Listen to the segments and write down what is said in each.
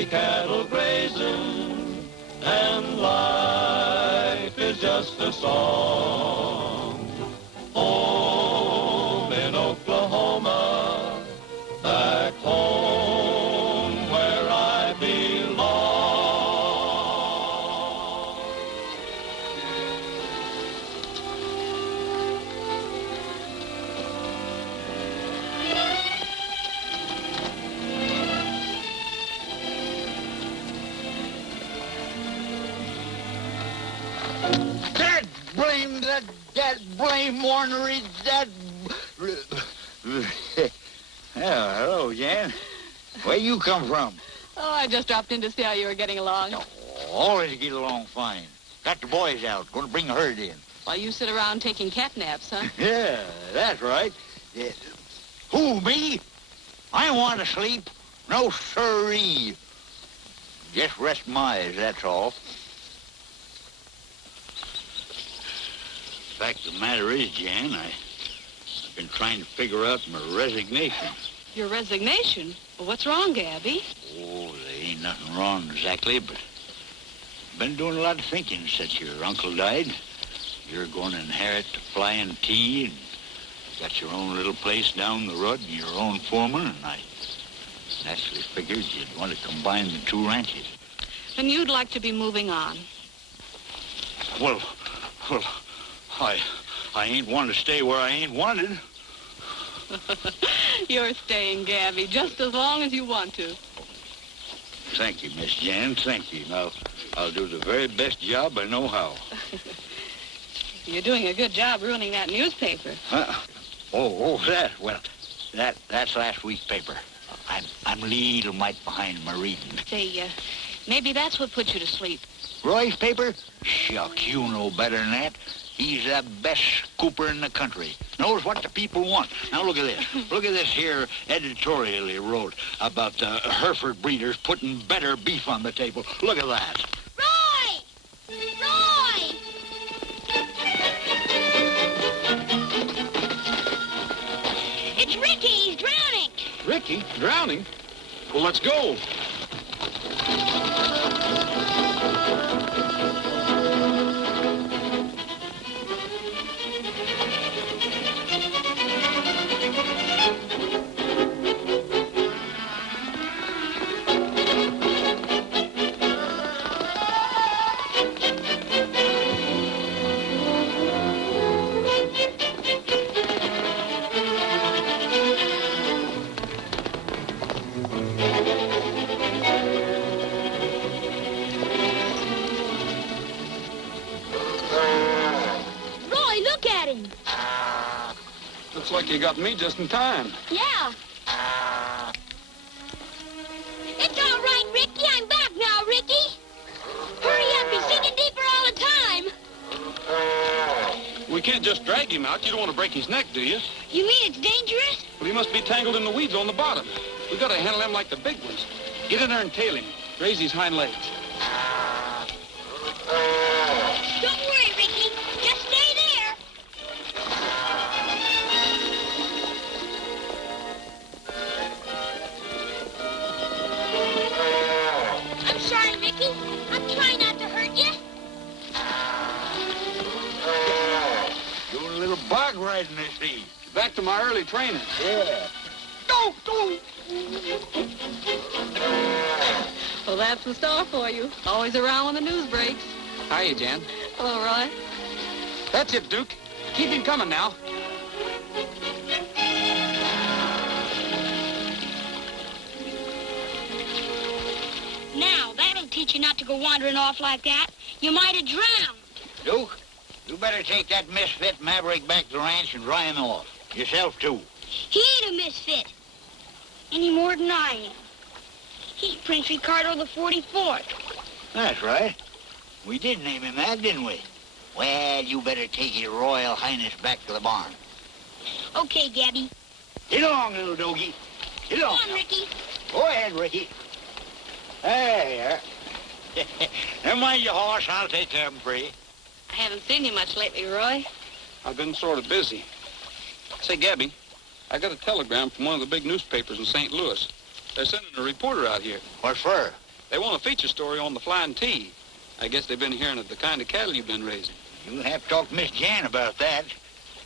see cattle grazing, and life is just a song. Home in Oklahoma, back home where I belong. That blame ornery, that... hello, Jan. Where you come from? Oh, I just dropped in to see how you were getting along. Oh, always get along fine. Got the boys out. Going to bring the herd in. While you sit around taking cat naps, huh? Yeah, that's right. Who, me? I want to sleep. No siree. Just rest my eyes, that's all. The fact of the matter is, Jan, I've been trying to figure out my resignation. Your resignation? Well, what's wrong, Gabby? Oh, there ain't nothing wrong exactly, but I've been doing a lot of thinking since your uncle died. You're going to inherit the flying T, and got your own little place down the road and your own foreman, and I naturally figured you'd want to combine the two ranches. And you'd like to be moving on. Well, I ain't want to stay where I ain't wanted. You're staying, Gabby, just as long as you want to. Thank you, Miss Jan, thank you. Now, I'll do the very best job I know how. You're doing a good job ruining that newspaper. Huh? Oh, that. Well, that's last week's paper. I'm a little mite behind my reading. Say, maybe that's what put you to sleep. Roy's paper? Shucks, you know better than that. He's the best scooper in the country. Knows what the people want. Now look at this. Look at this here editorial he wrote about the Hereford breeders putting better beef on the table. Look at that. Roy! Roy! It's Ricky. He's drowning. Ricky? Drowning? Well, let's go. Looks like you got me just in time. Yeah. It's all right, Ricky. I'm back now, Ricky. Hurry up. He's sinking deeper all the time. We can't just drag him out. You don't want to break his neck, do you? You mean it's dangerous? Well, he must be tangled in the weeds on the bottom. We got to handle him like the big ones. Get in there and tail him. Raise his hind legs. Don't worry, Ricky. Just stay there. I'm sorry, Ricky. I'm trying not to hurt you. Doing a little bog riding, I see. Back to my early training. Yeah. Go, go! Well, that's the star for you. Always around when the news breaks. Hiya, Jan. Hello, Roy. That's it, Duke. Keep him coming now. Now, that'll teach you not to go wandering off like that. You might have drowned. Duke, you better take that misfit maverick back to the ranch and dry him off. Yourself, too. He ain't a misfit. Any more than I am. He's Prince Ricardo the 44th. That's right. We did name him that, didn't we? Well, you better take your Royal Highness back to the barn. Okay, Gabby. Get along, little doggy. Get Come along. on, Ricky. Go ahead, Ricky. There. Never mind your horse. I'll take care of him for you. I haven't seen you much lately, Roy. I've been sort of busy. Say, Gabby, I got a telegram from one of the big newspapers in St. Louis. They're sending a reporter out here. What for? They want a feature story on the flying T. I guess they've been hearing of the kind of cattle you've been raising. You'll have to talk to Miss Jan about that.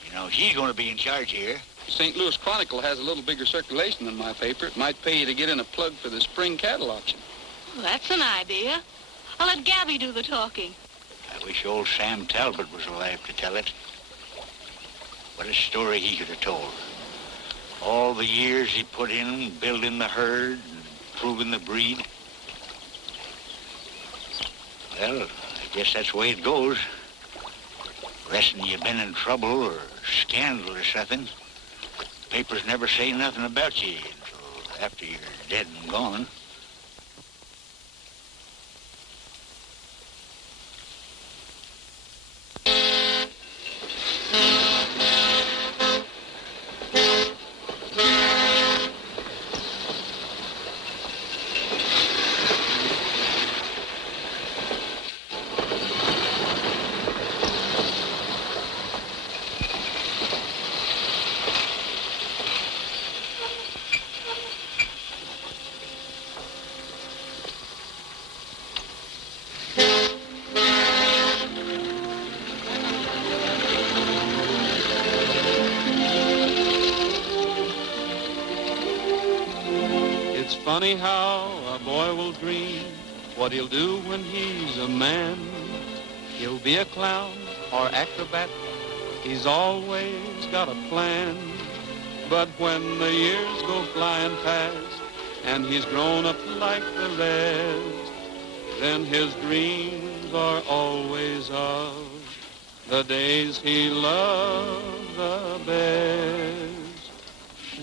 You know, she's going to be in charge here. The St. Louis Chronicle has a little bigger circulation than my paper. It might pay you to get in a plug for the spring cattle auction. Well, that's an idea. I'll let Gabby do the talking. I wish old Sam Talbot was alive to tell it. What a story he could have told. All the years he put in building the herd and improving the breed. Well, I guess that's the way it goes. Lesson you've been in trouble or scandal or something, papers never say nothing about you until after you're dead and gone. Funny how a boy will dream what he'll do when he's a man. He'll be a clown or acrobat. He's always got a plan. But when the years go flying past and he's grown up like the rest, then his dreams are always of the days he loved the best.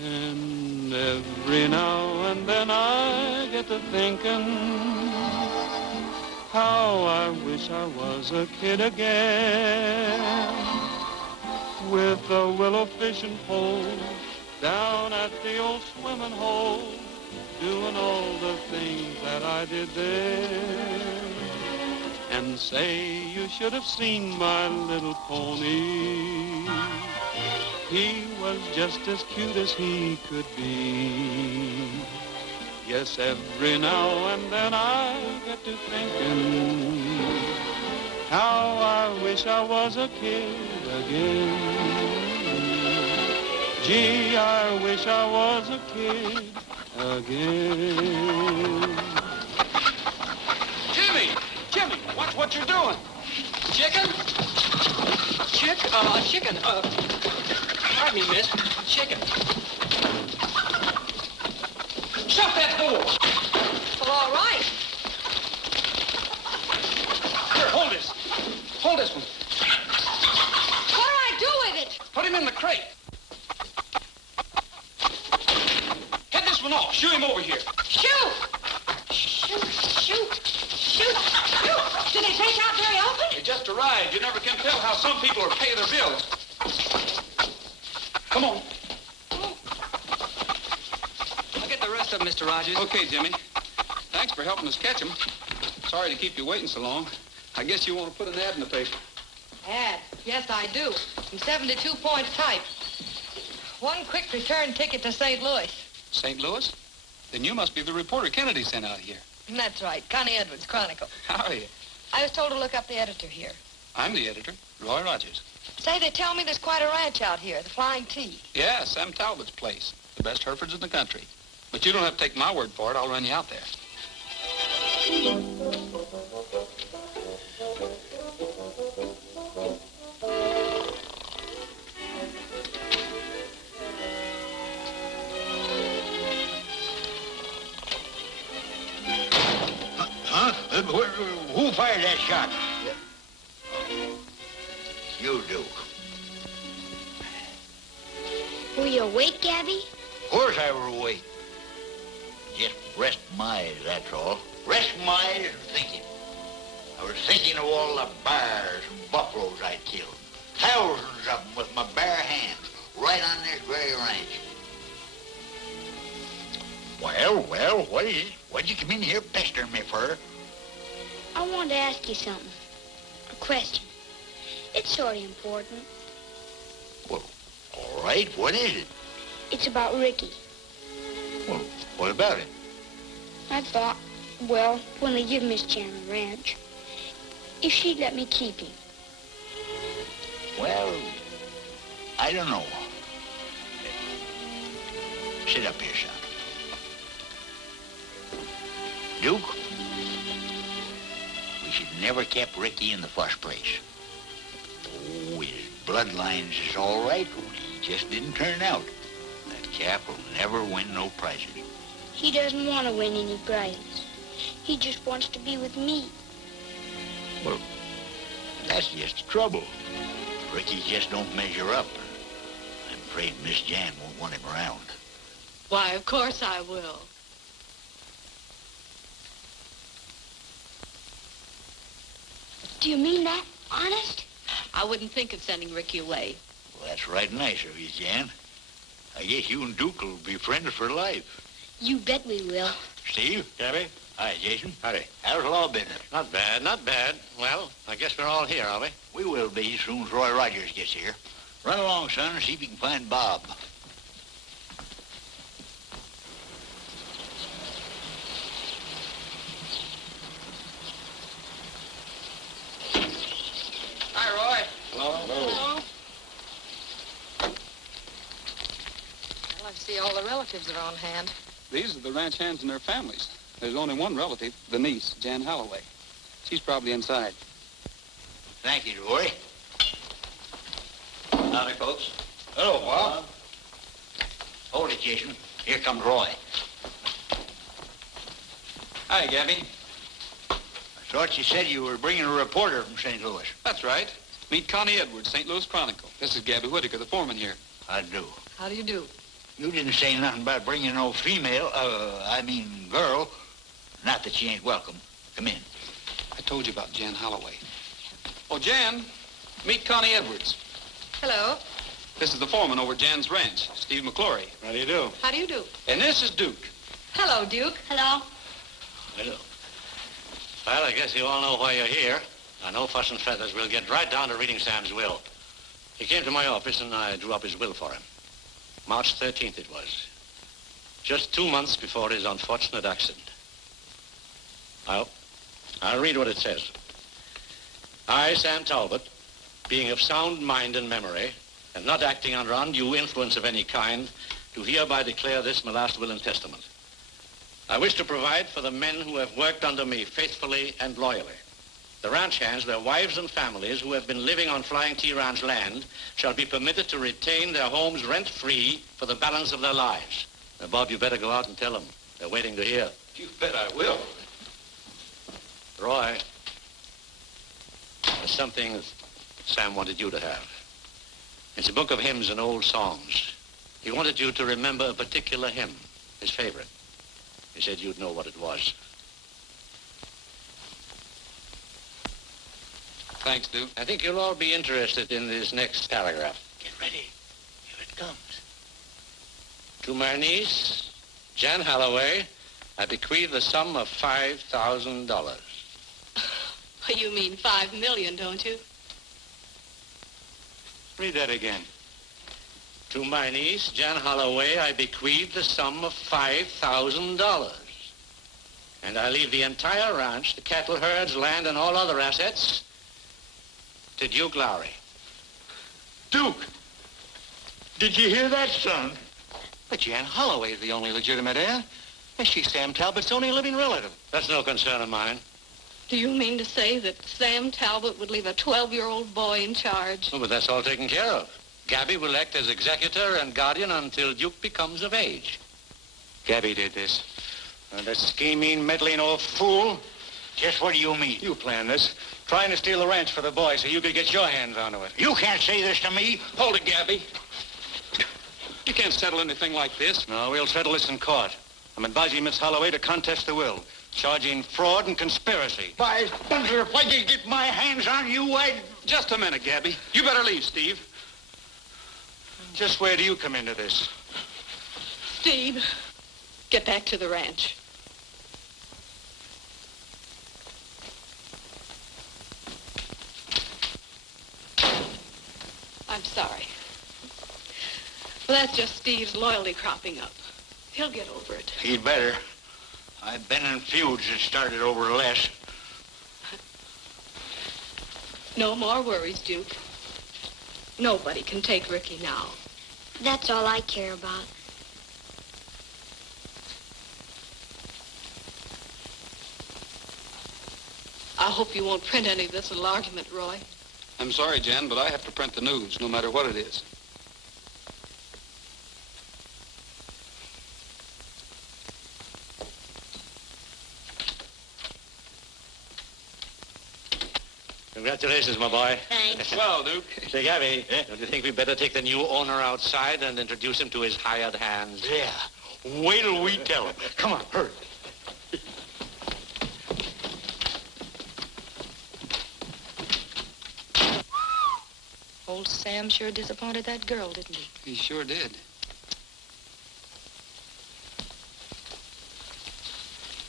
And every now and then I get to thinking how I wish I was a kid again, with a willow fishing pole down at the old swimming hole, doing all the things that I did there. And say, you should have seen my little pony. He was just as cute as he could be. Yes, every now and then I get to thinking how I wish I was a kid again. Gee, I wish I was a kid again. Jimmie, watch what you're doing. Chicken? Chicken. Pardon me, miss. Chicken. Shut that door. Well, all right. Here, hold this. Hold this one. What do I do with it? Put him in the crate. Head this one off. Shoo him over here. Shoot! Shoot! Do they take out very often? They just arrived. You never can tell how some people are paying their bills. Come on. I'll get the rest of them, Mr. Rogers. Okay, Jimmie. Thanks for helping us catch them. Sorry to keep you waiting so long. I guess you want to put an ad in the paper. Ad? Yes, I do. In 72 points type. One quick return ticket to St. Louis. St. Louis? Then you must be the reporter Kennedy sent out here. That's right. Connie Edwards, Chronicle. How are you? I was told to look up the editor here. I'm the editor, Roy Rogers. Say, they tell me there's quite a ranch out here, the Flying T. Yeah, Sam Talbot's place. The best Herefords in the country. But you don't have to take my word for it. I'll run you out there. Huh? Who fired that shot? You do. Were you awake, Gabby? Of course I were awake. Just rest my eyes, that's all. Rest my eyes and thinking. I was thinking of all the bears and buffaloes I killed. Thousands of them with my bare hands, right on this very ranch. Well, what is it? What'd you come in here pestering me for? I wanted to ask you something. A question. It's sort of important. Well, all right, what is it? It's about Ricky. Well, what about it? I thought, Well, when they give Miss Jan the ranch, if she'd let me keep him. Well, I don't know. Sit up here, son. Duke, we should never kept Ricky in the first place. Oh, his bloodlines is all right, only he just didn't turn out. That Cap will never win no prizes. He doesn't want to win any prizes. He just wants to be with me. Well, that's just the trouble. Ricky just don't measure up. I'm afraid Miss Jan won't want him around. Why, of course I will. Do you mean that? Honest? I wouldn't think of sending Ricky away. Well, that's right nice of you, Jan. I guess you and Duke will be friends for life. You bet we will. Steve? Gabby? Hi, Jason. Howdy. How's law business? Not bad, not bad. Well, I guess we're all here, are we? We will be as soon as Roy Rogers gets here. Run along, son, and see if you can find Bob. Hi, Roy. Hello. Well, I see all the relatives are on hand. These are the ranch hands and their families. There's only one relative, the niece, Jan Holloway. She's probably inside. Thank you, Roy. Howdy, folks. Hello, Bob. Hold it, Jason. Here comes Roy. Hi, Gabby. I thought you said you were bringing a reporter from St. Louis. That's right. Meet Connie Edwards, St. Louis Chronicle. This is Gabby Whitaker, the foreman here. I do. How do you do? You didn't say nothing about bringing no girl. Not that she ain't welcome. Come in. I told you about Jan Holloway. Oh, Jan, meet Connie Edwards. Hello. This is the foreman over at Jan's ranch, Steve McClory. How do you do? How do you do? And this is Duke. Hello, Duke. Hello. Hello. Well, I guess you all know why you're here. No fuss and feathers. We'll get right down to reading Sam's will. He came to my office and I drew up his will for him. March 13th it was. Just 2 months before his unfortunate accident. I'll read what it says. I, Sam Talbot, being of sound mind and memory, and not acting under undue influence of any kind, do hereby declare this my last will and testament. I wish to provide for the men who have worked under me faithfully and loyally. The ranch hands, their wives and families who have been living on Flying T Ranch land shall be permitted to retain their homes rent-free for the balance of their lives. Now, Bob, you better go out and tell them. They're waiting to hear. You bet I will. Roy, there's something that Sam wanted you to have. It's a book of hymns and old songs. He wanted you to remember a particular hymn, his favorite. He said you'd know what it was. Thanks, Duke. I think you'll all be interested in this next paragraph. Get ready. Here it comes. To my niece, Jan Holloway, I bequeath the sum of $5,000. You mean 5 million, don't you? Read that again. To my niece, Jan Holloway, I bequeath the sum of $5,000. And I leave the entire ranch, the cattle herds, land, and all other assets to Duke Lowery. Duke! Did you hear that, son? But Jan Holloway is the only legitimate heir. And she's Sam Talbot's only living relative. That's no concern of mine. Do you mean to say that Sam Talbot would leave a 12-year-old boy in charge? Oh, but that's all taken care of. Gabby will act as executor and guardian until Duke becomes of age. Gabby did this. That scheming, meddling old fool. Just what do you mean? You planned this. Trying to steal the ranch for the boy so you could get your hands onto it. You can't say this to me. Hold it, Gabby. You can't settle anything like this. No, we'll settle this in court. I'm advising Miss Holloway to contest the will, charging fraud and conspiracy. By thunder, if I could get my hands on you, I'd... Just a minute, Gabby. You better leave, Steve. Just where do you come into this? Steve, get back to the ranch. I'm sorry. Well, that's just Steve's loyalty cropping up. He'll get over it. He'd better. I've been in feuds that started over less. No more worries, Duke. Nobody can take Ricky now. That's all I care about. I hope you won't print any of this little argument, Roy. I'm sorry, Jan, but I have to print the news, no matter what it is. Congratulations, my boy. Thanks. Well, Duke. Say, Gabby, don't you think we'd better take the new owner outside and introduce him to his hired hands? Yeah. Wait till we tell him. Come on, hurry. Old Sam sure disappointed that girl, didn't he? He sure did.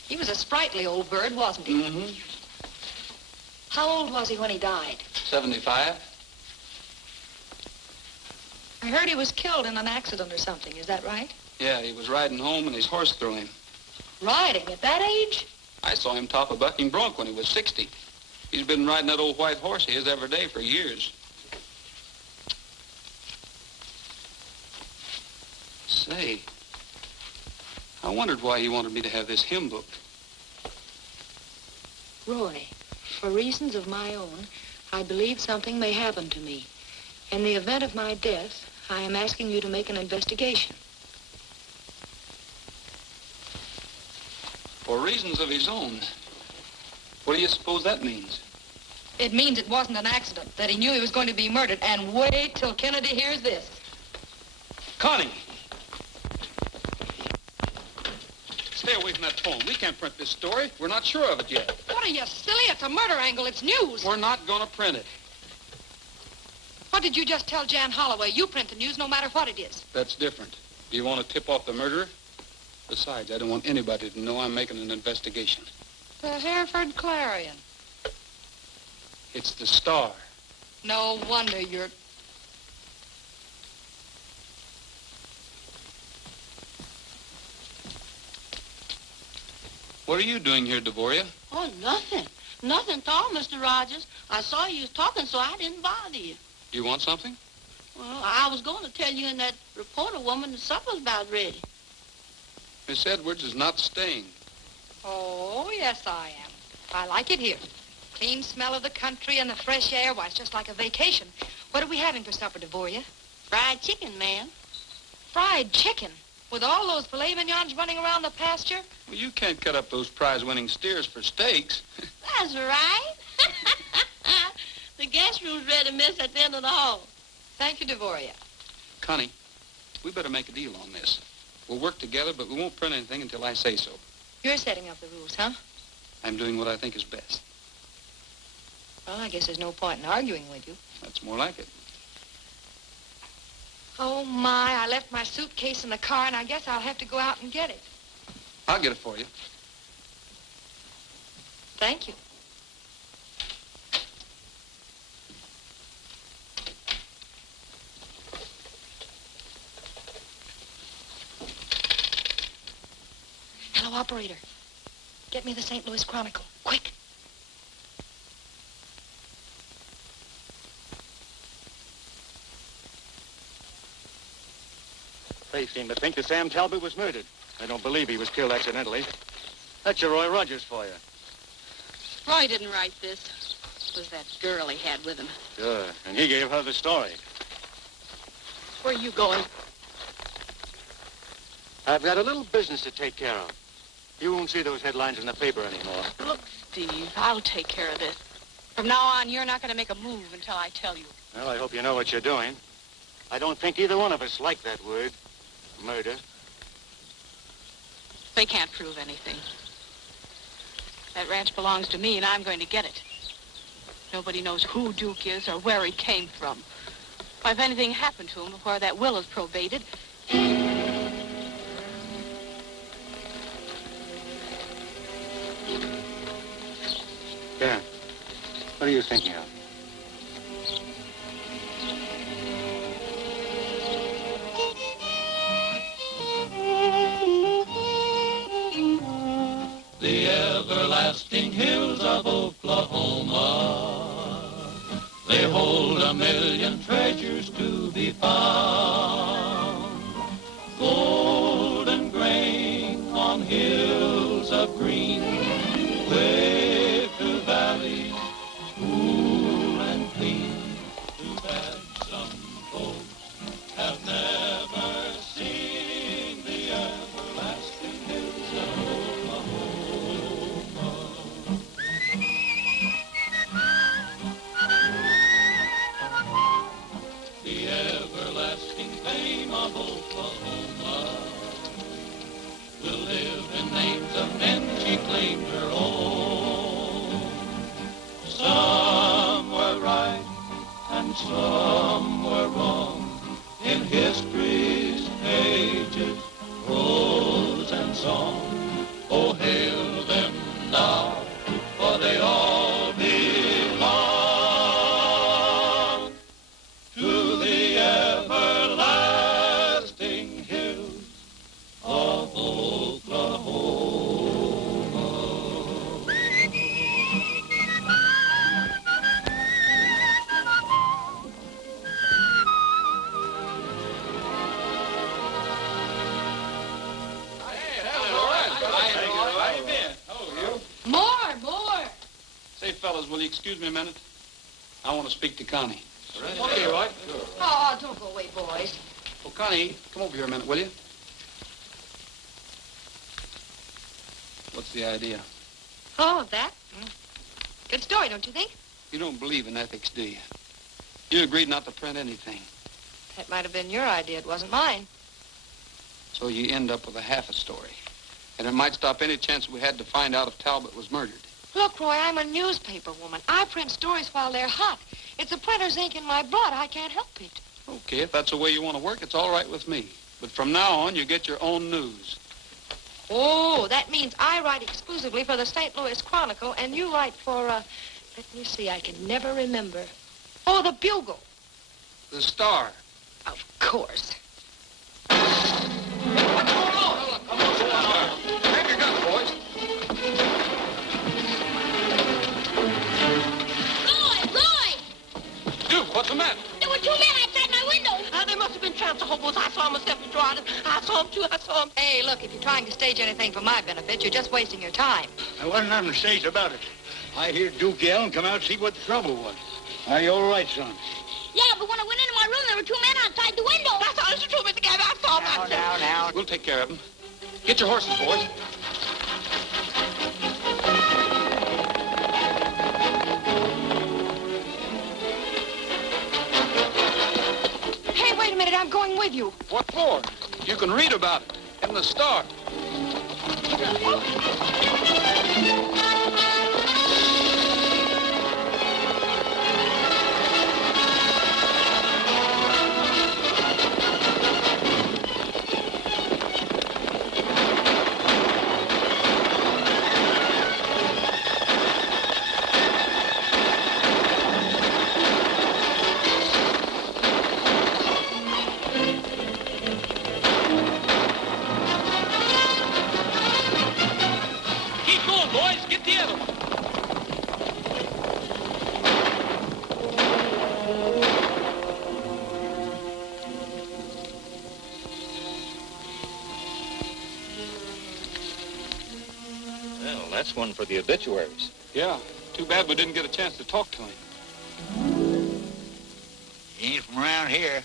He was a sprightly old bird, wasn't he? Mm-hmm. How old was he when he died? 75. I heard he was killed in an accident or something. Is that right? Yeah, he was riding home and his horse threw him. Riding at that age? I saw him top a bucking bronc when he was 60. He's been riding that old white horse he is every day for years. Say, I wondered why he wanted me to have this hymn book. Roy, for reasons of my own, I believe something may happen to me. In the event of my death, I am asking you to make an investigation. For reasons of his own. What do you suppose that means? It means it wasn't an accident, that he knew he was going to be murdered, and wait till Kennedy hears this. Connie! Stay away from that phone. We can't print this story. We're not sure of it yet. What are you, silly? It's a murder angle. It's news. We're not going to print it. What did you just tell Jan Holloway? You print the news no matter what it is. That's different. Do you want to tip off the murderer? Besides, I don't want anybody to know I'm making an investigation. The Hereford Clarion. It's the Star. No wonder you're... What are you doing here, Devoria? Oh, nothing. Nothing at all, Mr. Rogers. I saw you was talking, so I didn't bother you. You want something? Well, I was going to tell you and that reporter woman the supper's about ready. Miss Edwards is not staying. Oh, yes, I am. I like it here. Clean smell of the country and the fresh air. Why, it's just like a vacation. What are we having for supper, Devoria? Fried chicken, ma'am. Fried chicken? With all those filet mignons running around the pasture? Well, you can't cut up those prize-winning steers for steaks. That's right. The guest room's ready, miss, at the end of the hall. Thank you, Devoria. Connie, we better make a deal on this. We'll work together, but we won't print anything until I say so. You're setting up the rules, huh? I'm doing what I think is best. Well, I guess there's no point in arguing with you. That's more like it. Oh, my, I left my suitcase in the car, and I guess I'll have to go out and get it. I'll get it for you. Thank you. Hello, operator. Get me the St. Louis Chronicle, quick. They seem to think that Sam Talbot was murdered. I don't believe he was killed accidentally. That's your Roy Rogers for you. Roy didn't write this. It was that girl he had with him. Sure, and he gave her the story. Where are you going? I've got a little business to take care of. You won't see those headlines in the paper anymore. Look, Steve, I'll take care of this. From now on, you're not going to make a move until I tell you. Well, I hope you know what you're doing. I don't think either one of us like that word, murder. They can't prove anything. That ranch belongs to me, and I'm going to get it. Nobody knows who Duke is or where he came from. Or if anything happened to him before that will is probated. Yeah. What are you thinking of? everlasting hills of Oklahoma. They hold 1,000,000 treasures to be found. Golden grain on hills of green, way through valleys, cool and clean. Too bad some folks have never seen the everlasting hills of Oklahoma. The everlasting fame of Oklahoma will live in names of men she claimed her own. Some were right and some were wrong in history's pages, prose and song. Oh, hail them now, for they all belong to the everlasting hills of Oklahoma. More. Say, fellas, will you excuse me a minute? I want to speak to Connie. Okay, right. Oh, don't go away, boys. Well, Connie, come over here a minute, will you? What's the idea? Oh, that? Good story, don't you think? You don't believe in ethics, do you? You agreed not to print anything. That might have been your idea. It wasn't mine. So you end up with a half a story. And it might stop any chance we had to find out if Talbot was murdered. Look, Roy, I'm a newspaper woman. I print stories while they're hot. It's the printer's ink in my blood. I can't help it. Okay, if that's the way you want to work, it's all right with me. But from now on, you get your own news. Oh, that means I write exclusively for the St. Louis Chronicle, and you write for, let me see, I can never remember. Oh, the Bugle. The Star. Of course. What's going on? Come on, grab your guns, boys. Roy! Duke, what's the matter? There were two men outside my window. They must have been tramps or hobos. I saw them myself driving. I saw them, too. I saw them. Hey, look, if you're trying to stage anything for my benefit, you're just wasting your time. There wasn't nothing staged about it. I hear Duke yell and come out and see what the trouble was. Are you all right, son? Yeah, but when I went into my room, there were two men outside the window. That's all you told me, Mr. Gabby. I saw them. Now. We'll take care of them. Get your horses, boys. Hey, wait a minute, I'm going with you. What for? You can read about it in the Star. That's one for the obituaries. Yeah, too bad we didn't get a chance to talk to him. He ain't from around here.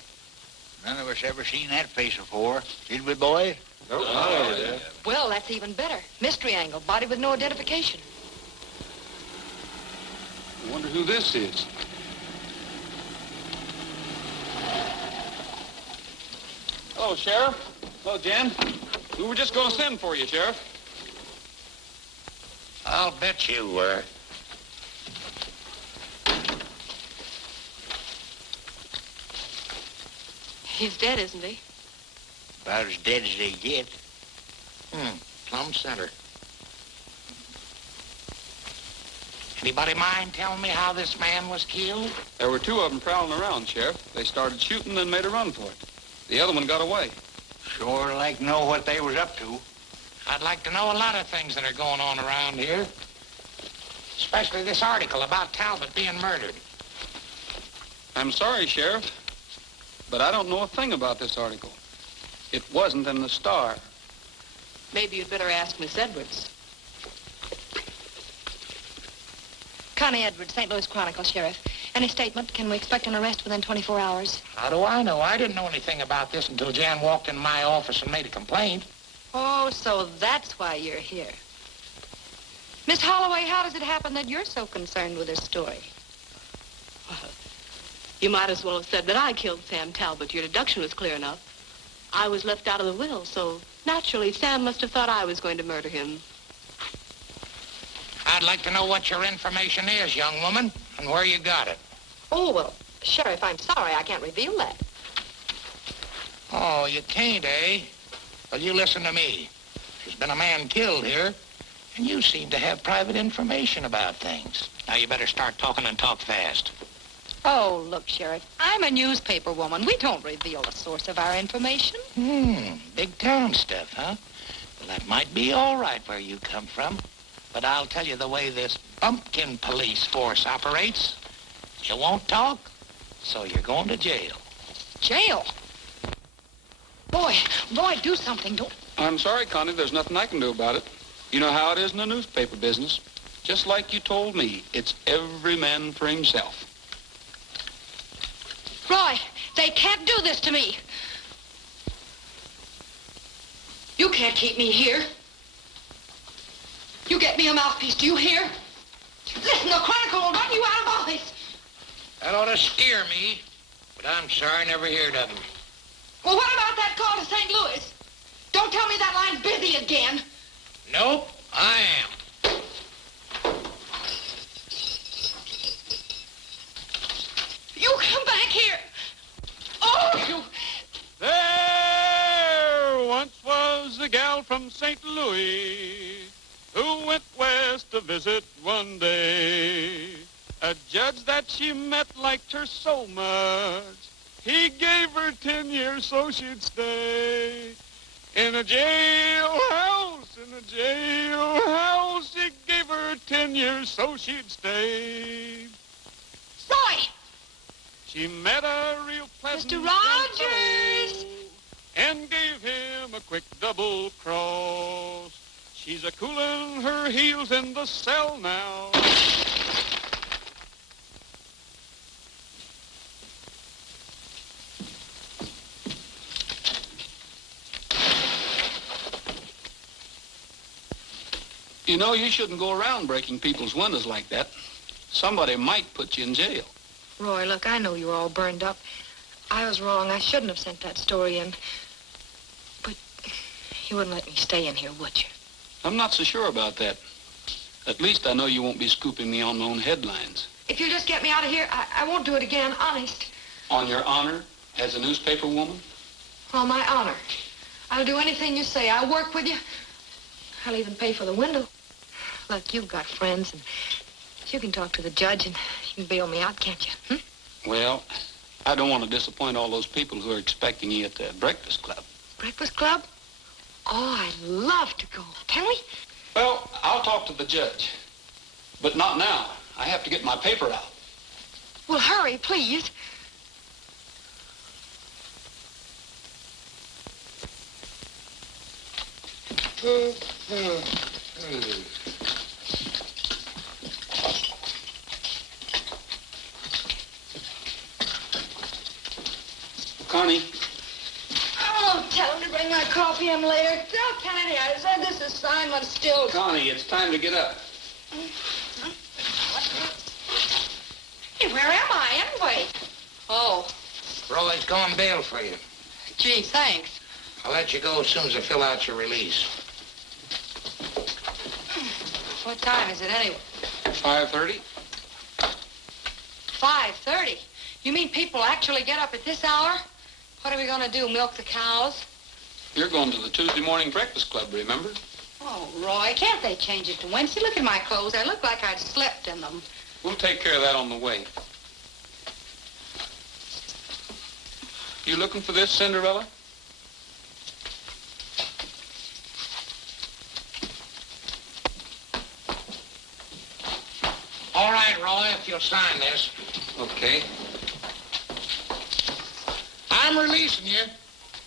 None of us ever seen that face before. Did we, boy? Nope. Yeah. Well, that's even better. Mystery angle, body with no identification. I wonder who this is. Hello, Sheriff. Hello, Jen. We were just going to send for you, Sheriff. I'll bet you were. He's dead, isn't he? About as dead as they get. Plumb center. Anybody mind telling me how this man was killed? There were two of them prowling around, Sheriff. They started shooting, then made a run for it. The other one got away. Sure like to know what they was up to. I'd like to know a lot of things that are going on around here. Especially this article about Talbot being murdered. I'm sorry, Sheriff, but I don't know a thing about this article. It wasn't in the Star. Maybe you'd better ask Miss Edwards. Connie Edwards, St. Louis Chronicle, Sheriff. Any statement? Can we expect an arrest within 24 hours? How do I know? I didn't know anything about this until Jan walked in my office and made a complaint. Oh, so that's why you're here. Miss Holloway, how does it happen that you're so concerned with this story? Well, you might as well have said that I killed Sam Talbot. Your deduction was clear enough. I was left out of the will, so naturally Sam must have thought I was going to murder him. I'd like to know what your information is, young woman, and where you got it. Oh, well, Sheriff, I'm sorry. I can't reveal that. Oh, you can't, eh? Well, you listen to me. There's been a man killed here, and you seem to have private information about things. Now you better start talking and talk fast. Oh, look, Sheriff, I'm a newspaper woman. We don't reveal the source of our information. Big town stuff, huh? Well, that might be all right where you come from. But I'll tell you the way this bumpkin police force operates. You won't talk, so you're going to jail. Jail? Boy, do something. Don't... I'm sorry, Connie. There's nothing I can do about it. You know how it is in the newspaper business. Just like you told me, it's every man for himself. Roy, they can't do this to me. You can't keep me here. You get me a mouthpiece, do you hear? Listen, the Chronicle will run you out of office. That ought to scare me, but I'm sorry I never heard of him. Well, what about that call to St. Louis? Don't tell me that line's busy again. Nope, I am. You come back here. Oh, you... There once was a gal from St. Louis who went west to visit one day. A judge that she met liked her so much, he gave her 10 years so she'd stay. In a jailhouse, he gave her 10 years so she'd stay. Roy! She met a real pleasant Mr. Rogers! and gave him a quick double cross. She's a-coolin' her heels in the cell now. You know, you shouldn't go around breaking people's windows like that. Somebody might put you in jail. Roy, look, I know you're all burned up. I was wrong. I shouldn't have sent that story in. But you wouldn't let me stay in here, would you? I'm not so sure about that. At least I know you won't be scooping me on my own headlines. If you'll just get me out of here, I won't do it again, honest. On your honor as a newspaper woman? On my honor. I'll do anything you say. I'll work with you. I'll even pay for the window. Look, you've got friends, and you can talk to the judge, and you can bail me out, can't you? Well, I don't want to disappoint all those people who are expecting you at the Breakfast Club. Breakfast Club? Oh, I'd love to go. Can we? Well, I'll talk to the judge. But not now. I have to get my paper out. Well, hurry, please. Connie. Oh, tell him to bring my coffee in later. Tell Kennedy I said this assignment still... Connie, it's time to get up. Hey, where am I, anyway? Oh. Roy's going bail for you. Gee, thanks. I'll let you go as soon as I fill out your release. What time is it, anyway? 5:30. 5:30? You mean people actually get up at this hour? What are we going to do, milk the cows? You're going to the Tuesday morning Breakfast Club, remember? Oh, Roy, can't they change it to Wednesday? Look at my clothes. I look like I'd slept in them. We'll take care of that on the way. You looking for this, Cinderella? All right, Roy, if you'll sign this. Okay. I'm releasing you,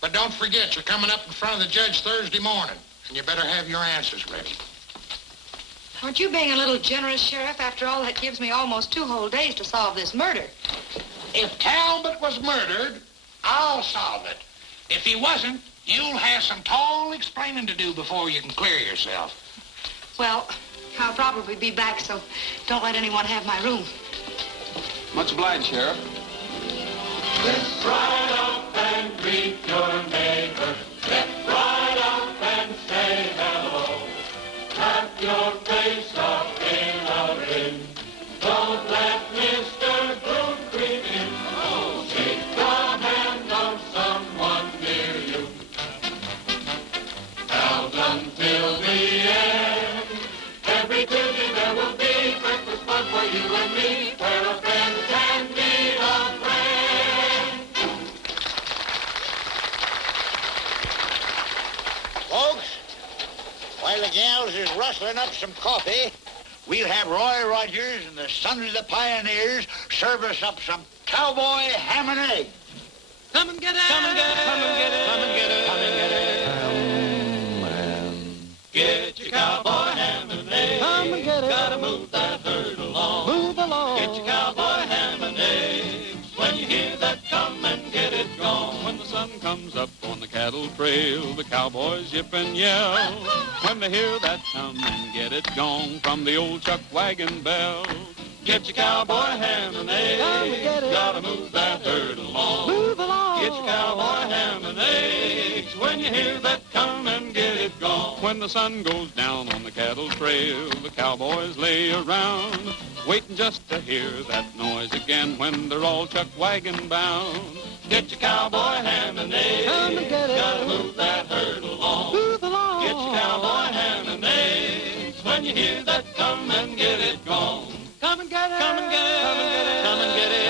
but don't forget you're coming up in front of the judge Thursday morning, and you better have your answers ready. Aren't you being a little generous, Sheriff? After all, that gives me almost 2 whole days to solve this murder. If Talbot was murdered, I'll solve it. If he wasn't, you'll have some tall explaining to do before you can clear yourself. Well, I'll probably be back, so don't let anyone have my room. Much obliged, Sheriff. Let's ride up and greet your neighbor. Let's ride up and say hello. Wrap your face up in a ring. Don't let Mr. Boone creep in. Shake the hand of someone near you. Pals until the end. Every Tuesday there will be breakfast fun for you and me, where a friend can meet a friend. Folks, while the gals is rustling up some coffee, we'll have Roy Rogers and the Sons of the Pioneers serve us up some cowboy ham and eggs. Come and get it! Come and get it! Come and get it! Come and get it! Come and get it! Get your cowboy ham and eggs. Come and get it. Gotta move that herd along. Move along. Get your cowboy ham and eggs. When you hear that, come and get it gone. When the sun comes up on the cattle trail, the cowboys yip and yell. When they hear that, come and get it gone from the old chuck wagon bell. Get your cowboy ham and eggs. Come and get it. Gotta move that herd along. Move along. Get your cowboy ham and eggs. When you hear that, come and get it gone. When the sun goes down on the cattle trail, the cowboys lay around, waiting just to hear that noise again when they're all chuck wagon bound. Get your cowboy ham and eggs. Come and get it. Gotta move that herd along. Move along. Get your cowboy ham and eggs. When you hear that, come and get it gone. Come and get it. Come and get it. Come and get it. Come and get it.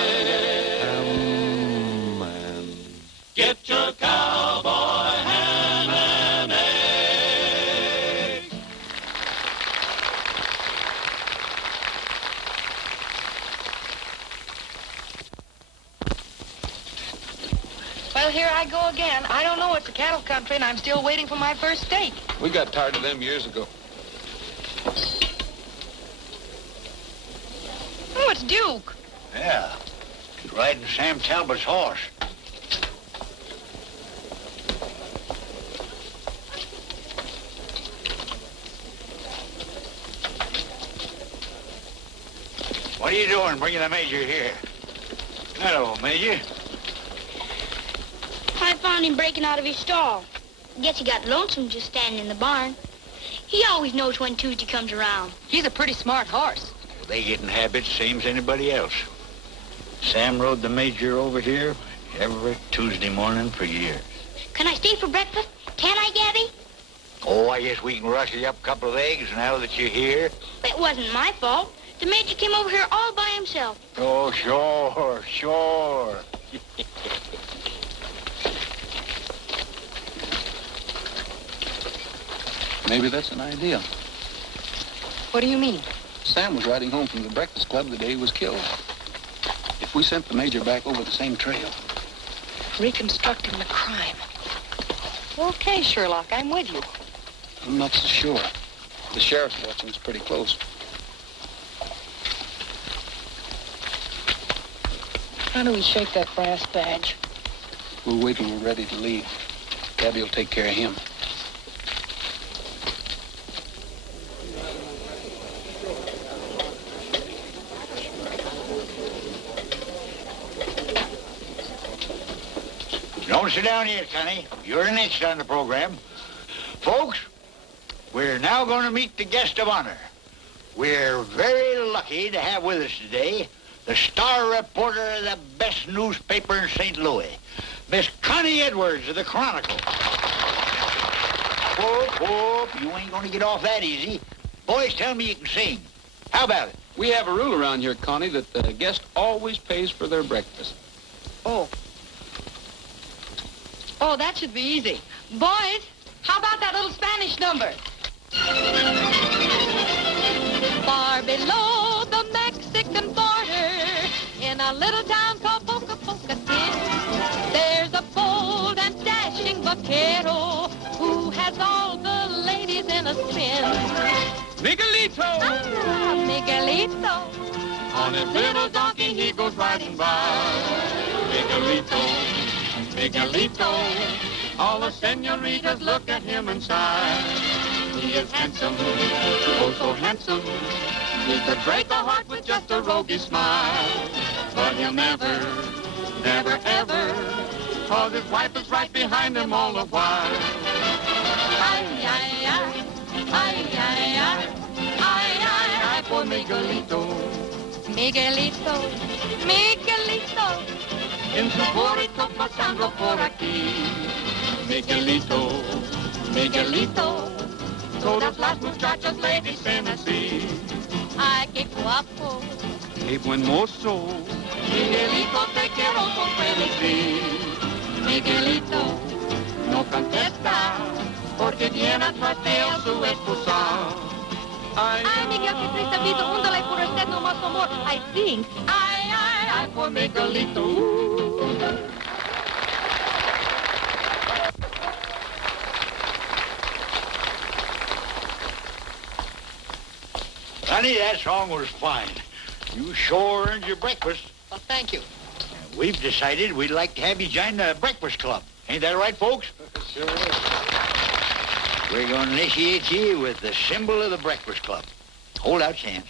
Get your cowboy ham and eggs. Well, here I go again. I don't know it's a cattle country, and I'm still waiting for my first steak. We got tired of them years ago. Oh, it's Duke. Yeah, he's riding Sam Talbot's horse. What are you doing bringing the Major here? Hello, Major. I found him breaking out of his stall. Guess he got lonesome just standing in the barn. He always knows when Tuesday comes around. He's a pretty smart horse. Well, they get in habits same as anybody else. Sam rode the Major over here every Tuesday morning for years. Can I stay for breakfast? Can I, Gabby? Oh, I guess we can rustle you up a couple of eggs now that you're here. It wasn't my fault. The Major came over here all by himself. Oh, sure, sure. Maybe that's an idea. What do you mean? Sam was riding home from the Breakfast Club the day he was killed. If we sent the Major back over the same trail. Reconstructing the crime. Okay, Sherlock, I'm with you. I'm not so sure. The sheriff's watching us pretty close. How do we shake that brass badge? We'll wait till we're ready to leave. Gabby will take care of him. Don't sit down here, Connie. You're next on the program. Folks, we're now going to meet the guest of honor. We're very lucky to have with us today the star reporter of the best newspaper in St. Louis, Miss Connie Edwards of the Chronicle. Whoop, whoop, you ain't going to get off that easy. Boys, tell me you can sing. How about it? We have a rule around here, Connie, that the guest always pays for their breakfast. Oh. Oh, that should be easy. Boys, how about that little Spanish number? Far below the Mexican a sin. Miguelito! Ah, Miguelito. On his little donkey he goes riding by. Miguelito, Miguelito. All the senoritas look at him and sigh. He is handsome, oh so handsome. He could break a heart with just a roguey smile. But he'll never, never, ever, cause his wife is right behind him all the while. Ay, ay, ay, ay, ay, ay, ay, ay, ay, For Miguelito, Miguelito, Miguelito. en su burrito pasando por aquí. Miguelito, Miguelito, todas las muchachas le dicen así. Ay, qué guapo. Qué buen mozo, Miguelito, te quiero con frenesí. Miguelito, no contesta, porque tiene atrás de él su esposa. Ay, Miguel, qué triste vida, úndale por usted no más amor. I think. Ay, ay, ay, Por Miguelito. Honey, that song was fine. You sure earned your breakfast. Well, thank you. We've decided we'd like to have you join the breakfast club. Ain't that right, folks? Sure is. We're going to initiate you with the symbol of the breakfast club. Hold out your hand.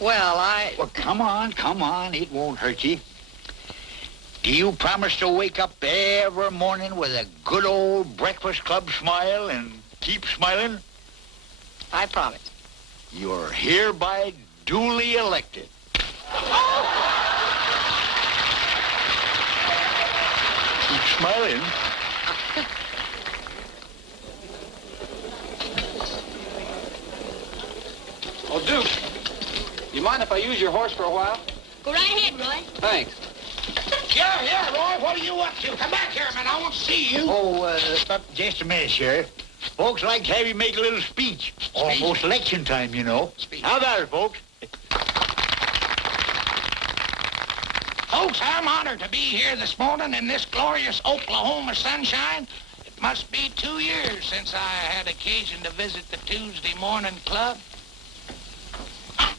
Well, Well, come on. It won't hurt you. Do you promise to wake up every morning with a good old breakfast club smile and keep smiling? I promise. You're hereby duly elected. Keep smiling. Oh, Duke, you mind if I use your horse for a while? Go right ahead, Roy. Thanks. Yeah, Roy, what are you up to? Come back here, man. I want to see you. Oh, just a minute, Sheriff. Folks like to have you make a little speech. Almost election time, you know. Speech. How about it, folks? Folks, I'm honored to be here this morning in this glorious Oklahoma sunshine. It must be 2 years since I had occasion to visit the Tuesday morning club.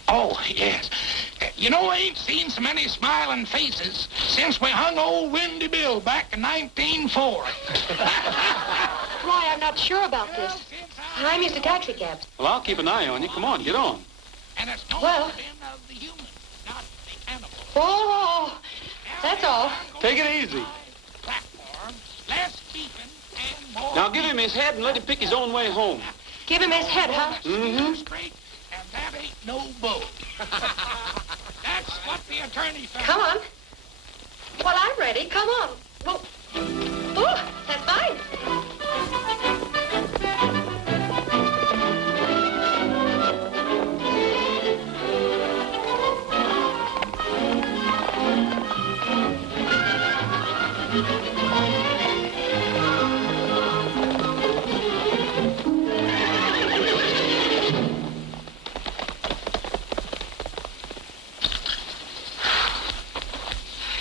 Oh, yes. You know, I ain't seen so many smiling faces since we hung old Windy Bill back in 1904. Roy, I'm not sure about this. I'm used to taxi cabs. Well, I'll keep an eye on you. Come on, get on. And it's no Well. sin of the human, not the animal. Oh, that's all. Take it easy. Platform, less beeping and more. Now give him his head and let him pick his own way home. Give him his head, huh? Mm-hmm. Straight, and that ain't no bull. That's what the attorney found. Come on. Well, I'm ready. Come on. Well, oh, that's fine.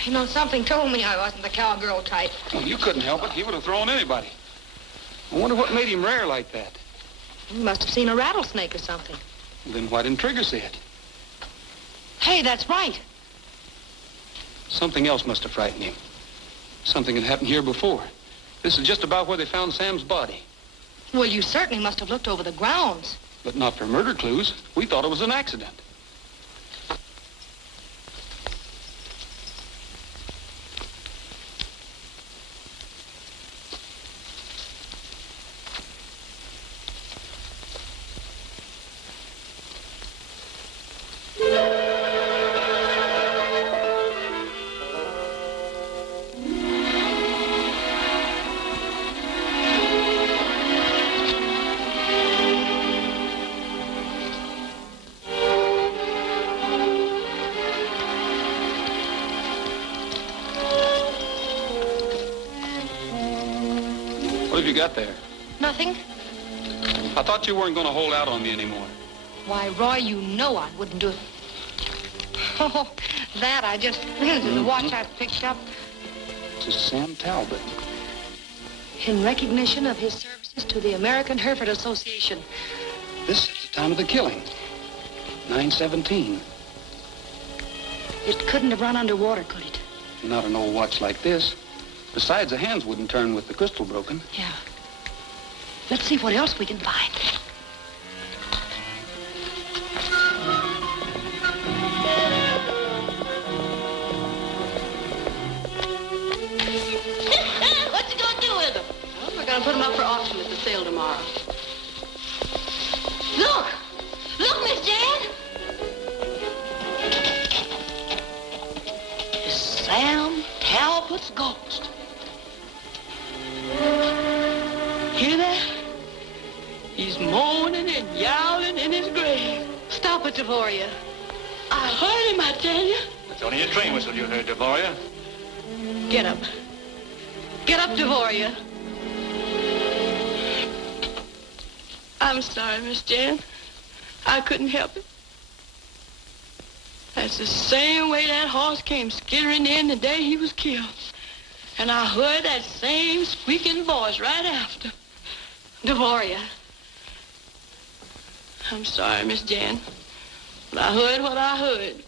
You know, something told me I wasn't the cowgirl type. Well, you couldn't help it. He would have thrown anybody. I wonder what made him rare like that. You must have seen a rattlesnake or something. Then why didn't Trigger see it? Hey, that's right. Something else must have frightened him. Something had happened here before. This is just about where they found Sam's body. Well, you certainly must have looked over the grounds. But not for murder clues. We thought it was an accident. What have you got there? Nothing? I thought you weren't going to hold out on me anymore. Why, Roy, you know I wouldn't do it. Oh, that I just... The watch I picked up This is Sam Talbot. in recognition of his services. To the American Hereford Association. This is the time of the killing. 9:17. It couldn't have run underwater, could it? Not an old watch like this. Besides, the hands wouldn't turn with the crystal broken. Yeah. Let's see what else we can find. What you gonna do with them? Well, we're going to put them up for auction at the sale tomorrow. Look! Look, Miss Jan! It's Sam Talbot's ghost. Hear that? He's moaning and yowling in his grave. Stop it, Devoria. I heard him, I tell you. It's only a train whistle you heard, Devoria. Get up. Get up, Devoria. I'm sorry, Miss Jan. I couldn't help it. That's the same way that horse came skittering in the day he was killed. And I heard that same squeaking voice right after. Devoria. I'm sorry, Miss Jan, but I heard what I heard.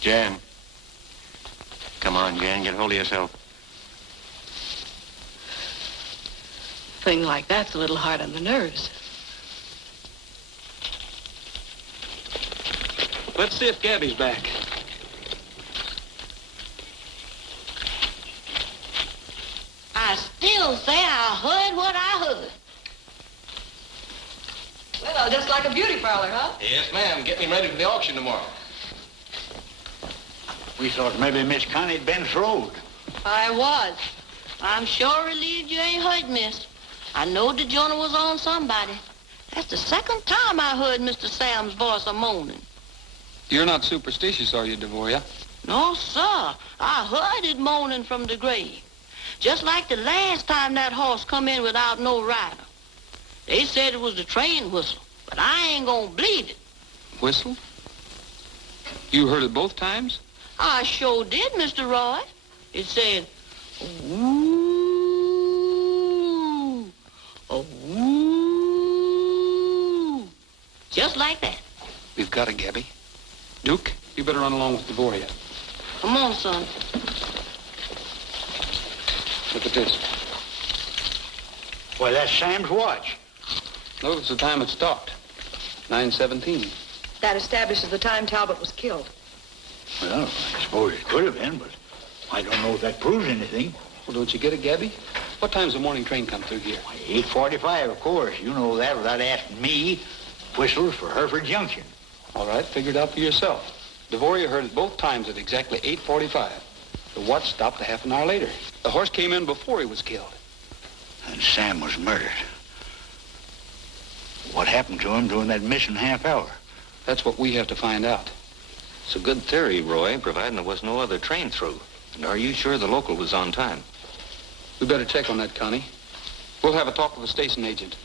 Jan. Come on, Jan, get hold of yourself. Thing like that's a little hard on the nerves. Let's see if Gabby's back. I still say I heard what I heard. Well, just like a beauty parlor, huh? Yes, ma'am. Get me ready for the auction tomorrow. We thought maybe Miss Connie'd been throwed. I was. I'm sure relieved you ain't hurt, miss. I know the journal was on somebody. That's the second time I heard Mr. Sam's voice a-moaning. You're not superstitious, are you, Devoria? No, sir. I heard it moaning from the grave. Just like the last time that horse come in without no rider. They said it was the train whistle, but I ain't gonna believe it. Whistle? You heard it both times? I sure did, Mr. Roy. It said, ooh, oh, ooh, just like that. We've got it, Gabby. Duke, you better run along with Devoria. Come on, son. Look at this. Why, that's Sam's watch. Notice the time it stopped. 9:17. That establishes the time Talbot was killed. Well, I suppose it could have been, but I don't know if that proves anything. Well, don't you get it, Gabby? What time's the morning train come through here? 8:45, of course. You know that without asking me. Whistles for Hereford Junction. All right, figure it out for yourself. Devoria heard it both times at exactly 8:45. The watch stopped a half an hour later. The horse came in before he was killed. And Sam was murdered. What happened to him during that missing half hour? That's what we have to find out. It's a good theory, Roy, providing there was no other train through. And are you sure the local was on time? We better check on that, Connie. We'll have a talk with the station agent.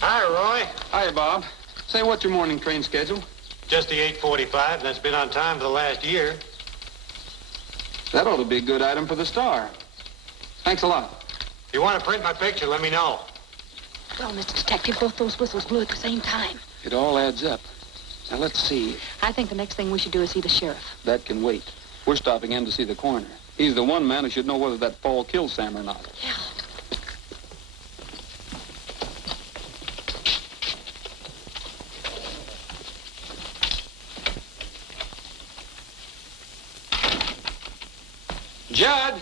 Hi, Roy. Hi, Bob. Say, what's your morning train schedule? Just the 8:45, and that's been on time for the last year. That ought to be a good item for the Star. Thanks a lot. If you want to print my picture, let me know. Well, Mr. Detective, both those whistles blew at the same time. It all adds up. Now, let's see. I think the next thing we should do is see the sheriff. That can wait. We're stopping in to see the coroner. He's the one man who should know whether that fall killed Sam or not. Yeah. Judd!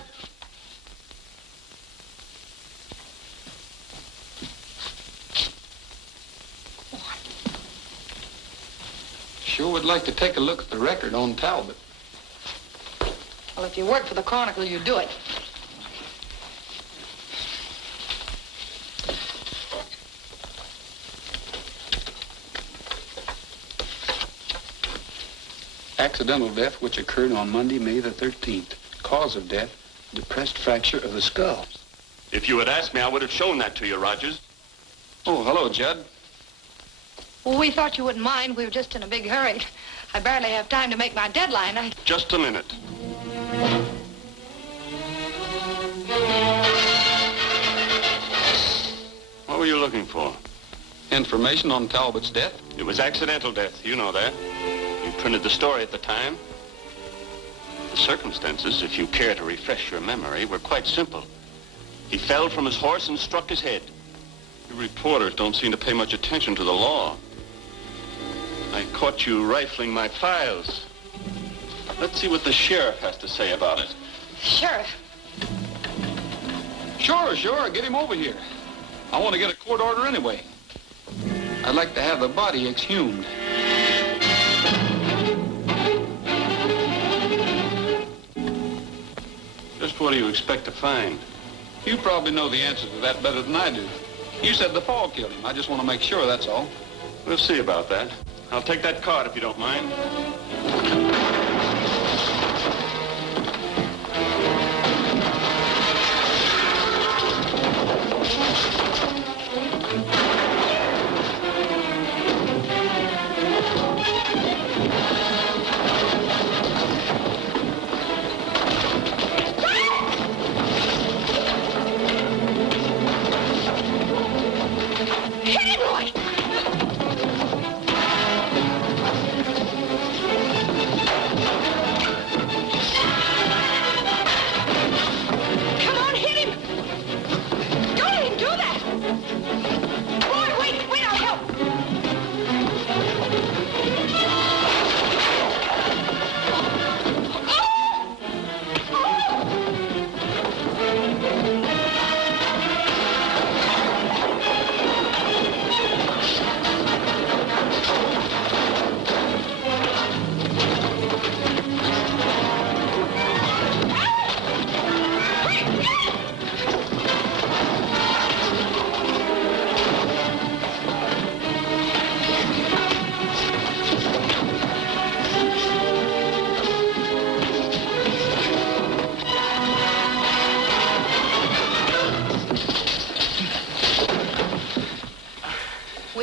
Sure would like to take a look at the record on Talbot. Well, if you work for the Chronicle, you do it. Accidental death which occurred on Monday, May the 13th. Cause of death, depressed fracture of the skull. If you had asked me, I would have shown that to you, Rogers. Oh, hello, Judd. Well, we thought you wouldn't mind. We were just in a big hurry. I barely have time to make my deadline. Just a minute. What were you looking for? Information on Talbot's death? It was accidental death. You know that. You printed the story at the time. The circumstances, if you care to refresh your memory, were quite simple. He fell from his horse and struck his head. You reporters don't seem to pay much attention to the law. I caught you rifling my files. Let's see what the sheriff has to say about it. Sheriff? Sure. Get him over here. I want to get a court order anyway. I'd like to have the body exhumed. Just what do you expect to find? You probably know the answer to that better than I do. You said the fall killed him. I just want to make sure, that's all. We'll see about that. I'll take that card if you don't mind.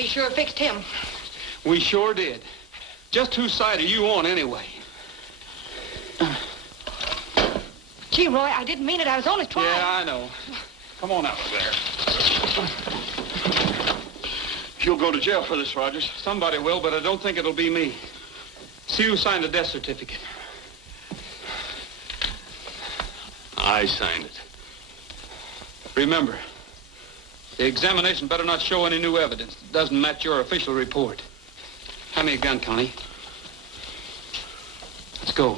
Sure fixed him. We sure did. Just whose side are you on anyway? Gee, Roy, I didn't mean it. I was only trying. Yeah, I know. Come on out of there. You'll go to jail for this, Rogers. Somebody will, but I don't think it'll be me. See who signed the death certificate. I signed it. Remember, the examination better not show any new evidence that doesn't match your official report. Hand me a gun, Connie. Let's go.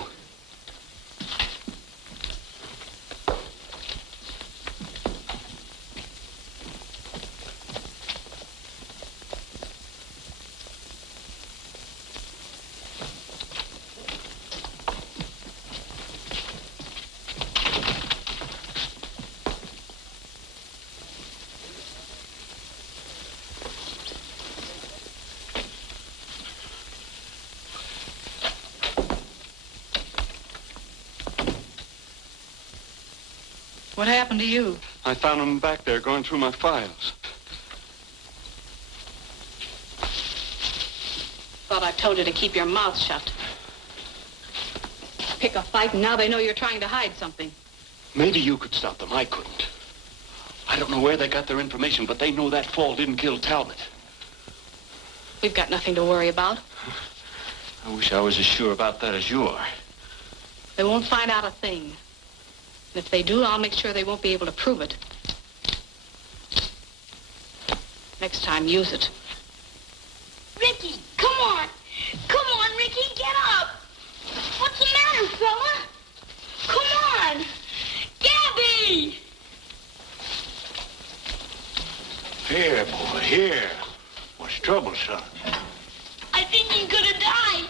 What happened to you? I found him back there going through my files. Thought I told you to keep your mouth shut. Pick a fight, and now they know you're trying to hide something. Maybe you could stop them. I couldn't. I don't know where they got their information, but they know that fall didn't kill Talbot. We've got nothing to worry about. I wish I was as sure about that as you are. They won't find out a thing. And if they do, I'll make sure they won't be able to prove it. Next time, use it. Ricky, come on. Come on, Ricky, get up. What's the matter, fella? Come on. Gabby! Here, boy, here. What's trouble, son? I think he's gonna die.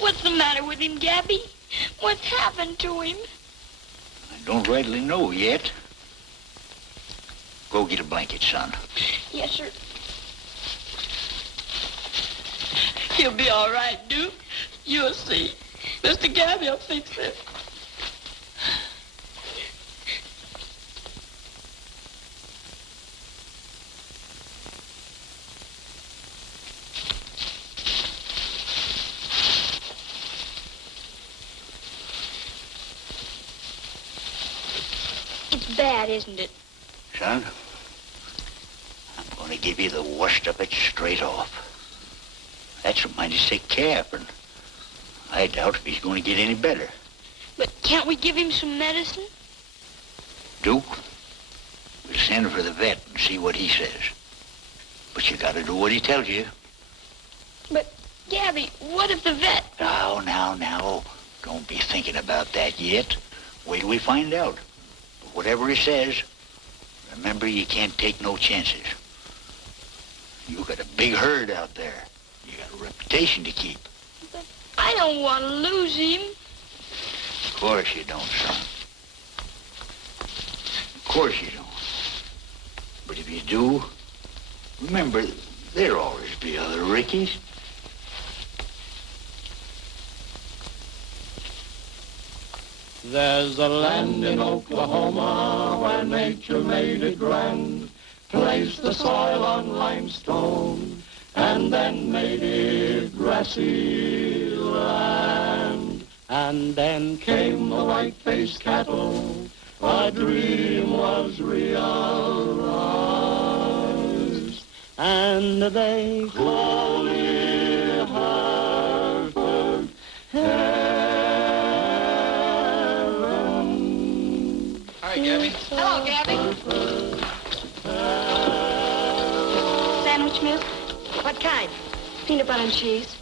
What's the matter with him, Gabby? What's happened to him? I don't rightly know yet. Go get a blanket, son. Yes, sir. He'll be all right, Duke. You'll see. Mr. Gabby will fix it. bad, isn't it? Son, I'm going to give you the worst of it straight off. That's a mighty sick calf, and I doubt if he's going to get any better. But can't we give him some medicine? Duke, we'll send for the vet and see what he says. But you got to do what he tells you. But, Gabby, what if the vet... Now. Don't be thinking about that yet. Wait till we find out. But whatever he says, remember you can't take no chances. You got a big herd out there. You got a reputation to keep. But I don't want to lose him. Of course you don't, son. Of course you don't. But if you do, remember, there'll always be other Rickies. There's a land in Oklahoma where nature made it grand, placed the soil on limestone, and then made it grassy land. And then came the white-faced cattle, a dream was realized, and they called it Hartford Heaven. Hi, Gabby. Hello, Gabby. Sandwich milk? What kind? Peanut butter and cheese.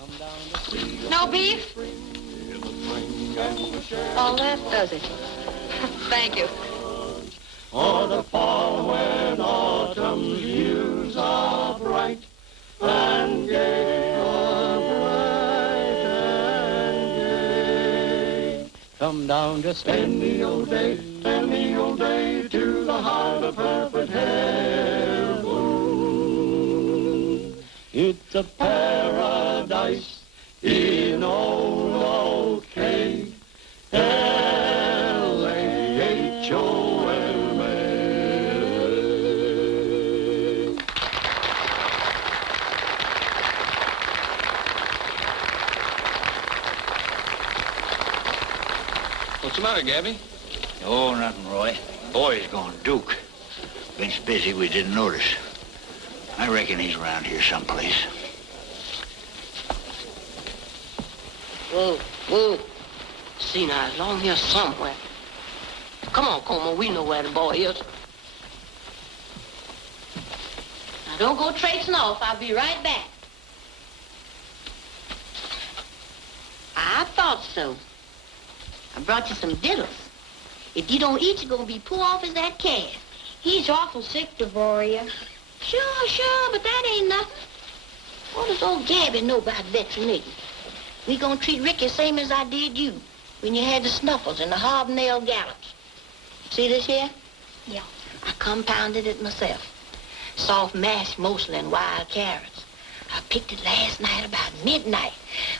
No beef? All that does it. Thank you. Or the fall when autumn's hues are bright and gay, are bright and gay. Come down just any old day to the heart of Hereford Heaven. It's a paradise in old OK. L-A-H-O-M-A. What's the matter, Gabby? Oh, nothing, Roy. The boy's gone Duke. Been so busy we didn't notice. I reckon he's around here someplace. Whoa. See now, he's along here somewhere. Come on, Como, we know where the boy is. Now, don't go traipsing off. I'll be right back. I thought so. I brought you some diddles. If you don't eat, you're gonna be poor off as that calf. He's awful sick, Devoria. Sure, but that ain't nothing. What does old Gabby know about veterinary? We gonna treat Ricky same as I did you when you had the snuffles and the hobnail gallops. See this here? Yeah. I compounded it myself. Soft mash mostly and wild carrots. I picked it last night about midnight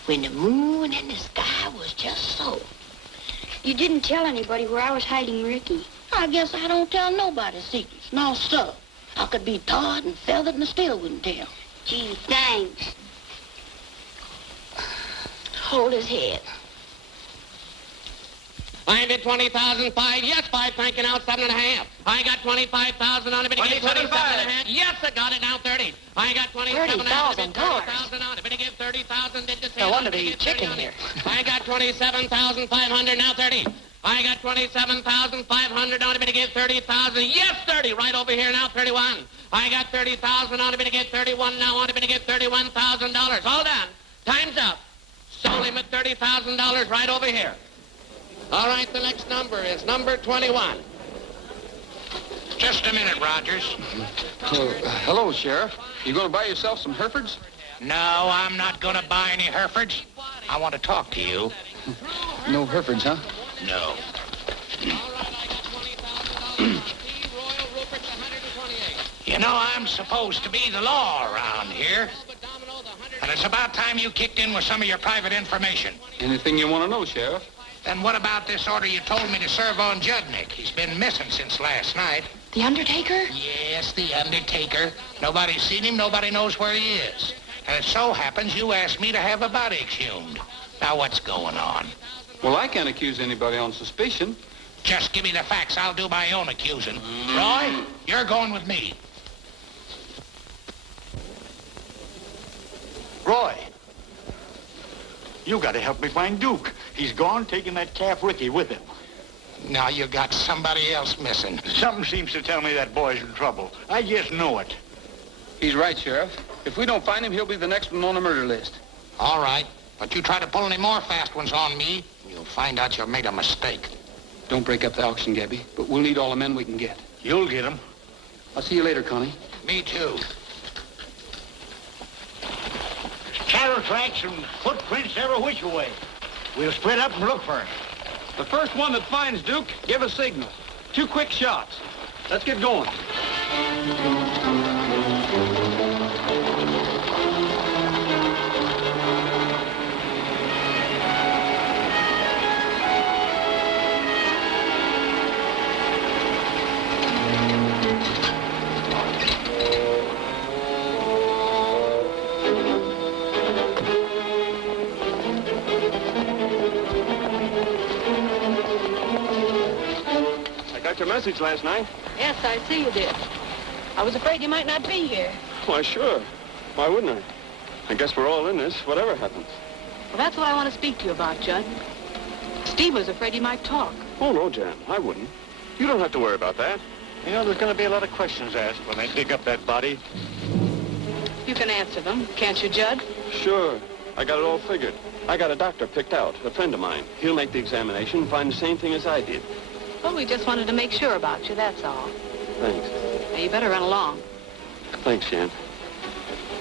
when the moon in the sky was just so. You didn't tell anybody where I was hiding Ricky. I guess I don't tell nobody secrets. No, sir. I could be tarred and feathered and I still wouldn't tell. Gee, thanks. Hold his head. I bid 20,005. Yes, 5. Thank you. Now 7.5. I got 25,000 on it. But give 27.5. Yes, I got it. Now 30. I got 27,000. 30,000 on it. But give 30,000. Did you say? No wonder they eat chicken here. I got 27,500. Now 30. I got 27,500 on it. But give 30,000. Yes, 30. Right over here. Now 31. I got 30,000 on it. But give 31. Now on it. But give $31,000. Hold on. Time's up. Sold him at $30,000 right over here. All right, the next number is number 21. Just a minute, Rogers. Hello, Sheriff. You going to buy yourself some Herefords? No, I'm not going to buy any Herefords. I want to talk to you. No Herefords, huh? No. You know, I'm supposed to be the law around here. And it's about time you kicked in with some of your private information. Anything you want to know, Sheriff? Then what about this order you told me to serve on Judnick? He's been missing since last night. The Undertaker? Yes, the Undertaker. Nobody's seen him, nobody knows where he is. And it so happens you asked me to have a body exhumed. Now, what's going on? Well, I can't accuse anybody on suspicion. Just give me the facts. I'll do my own accusing. Roy, you're going with me. Roy, you got to help me find Duke. He's gone, taking that calf Ricky with him. Now you got somebody else missing. Something seems to tell me that boy's in trouble. I just know it. He's right, Sheriff. If we don't find him, he'll be the next one on the murder list. All right, but you try to pull any more fast ones on me, you'll find out you made a mistake. Don't break up the auction, Gabby, but we'll need all the men we can get. You'll get them. I'll see you later, Connie. Me too. Cattle tracks and footprints every which way. We'll spread up and look for him. The first one that finds Duke, give a signal. 2 quick shots. Let's get going. Your message last night? Yes, I see you did. I was afraid you might not be here. Why, sure. Why wouldn't I? I guess we're all in this, whatever happens. Well, that's what I want to speak to you about, Judd. Steve was afraid he might talk. Oh, no, Jan, I wouldn't. You don't have to worry about that. You know, there's going to be a lot of questions asked when they dig up that body. You can answer them, can't you, Judd? Sure. I got it all figured. I got a doctor picked out, a friend of mine. He'll make the examination and find the same thing as I did. Well, we just wanted to make sure about you, that's all. Thanks. Now, you better run along. Thanks, Jan.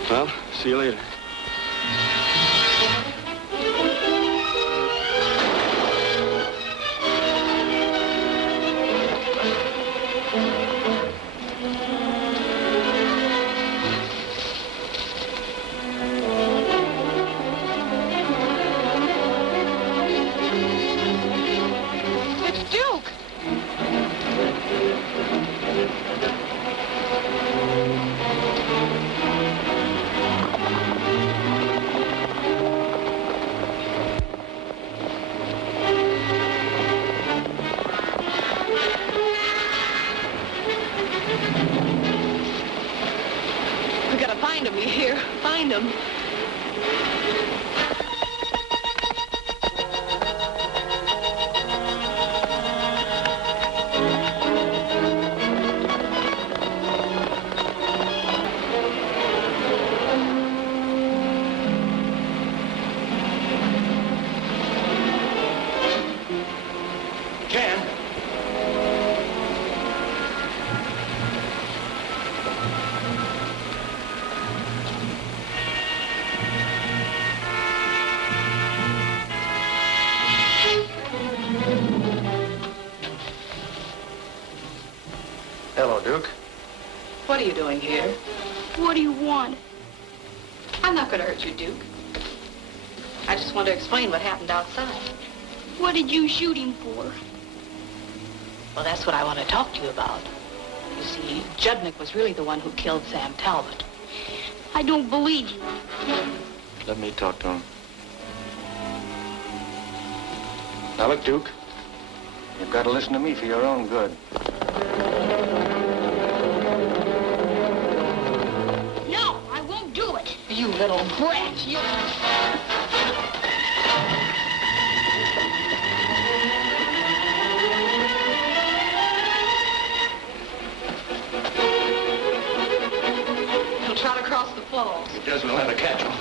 Well, see you later. Hello, Duke. What are you doing here? What do you want? I'm not going to hurt you, Duke. I just want to explain what happened outside. What did you shoot him for? Well, that's what I want to talk to you about. You see, Judnick was really the one who killed Sam Talbot. I don't believe you. Let me talk to him. Now, look, Duke. You've got to listen to me for your own good. No, I won't do it. You little brat, you... He'll trot across the falls. He doesn't know how to catch him.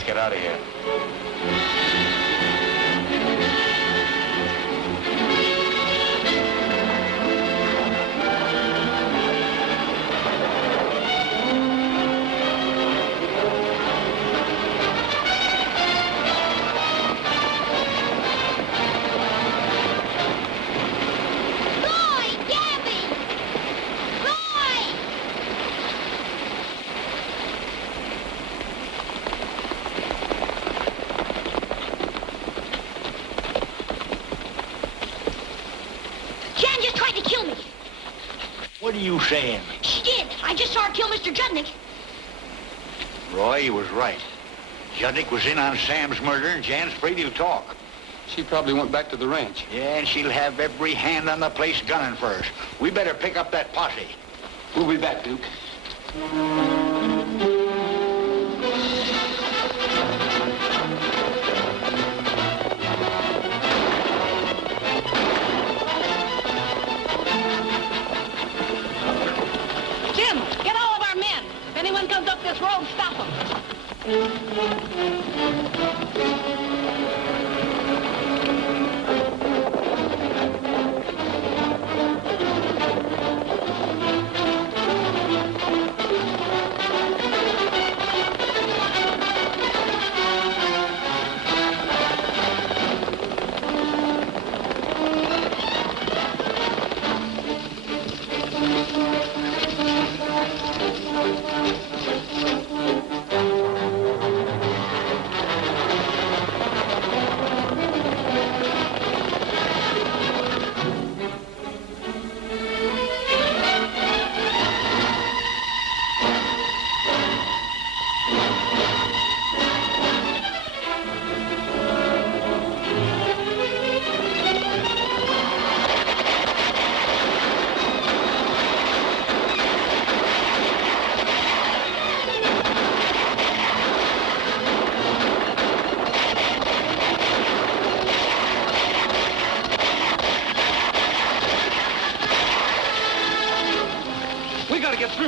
let's get out of here. What are you saying? She did. I just saw her kill Mr. Judnick. Roy, he was right. Judnick was in on Sam's murder, and Jan's afraid he'll talk. She probably went back to the ranch. Yeah, and she'll have every hand on the place gunning for us. We better pick up that posse. We'll be back, Duke. Jim, get all of our men. If anyone comes up this road, stop them.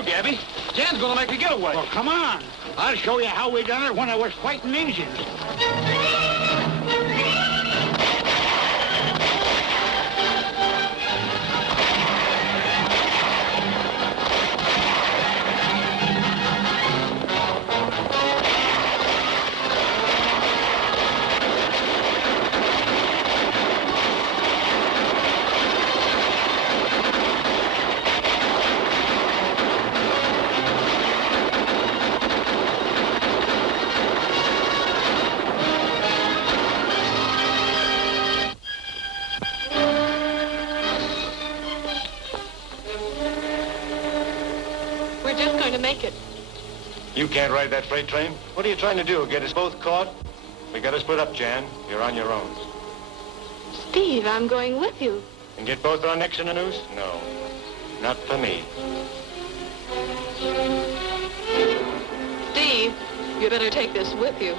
Gabby. Jan's gonna make a getaway. Well, come on. I'll show you how we done it when I was fighting Indians. You can't ride that freight train? What are you trying to do, get us both caught? We gotta split up, Jan. You're on your own. Steve, I'm going with you. And get both our necks in the noose? No, not for me. Steve, you better take this with you.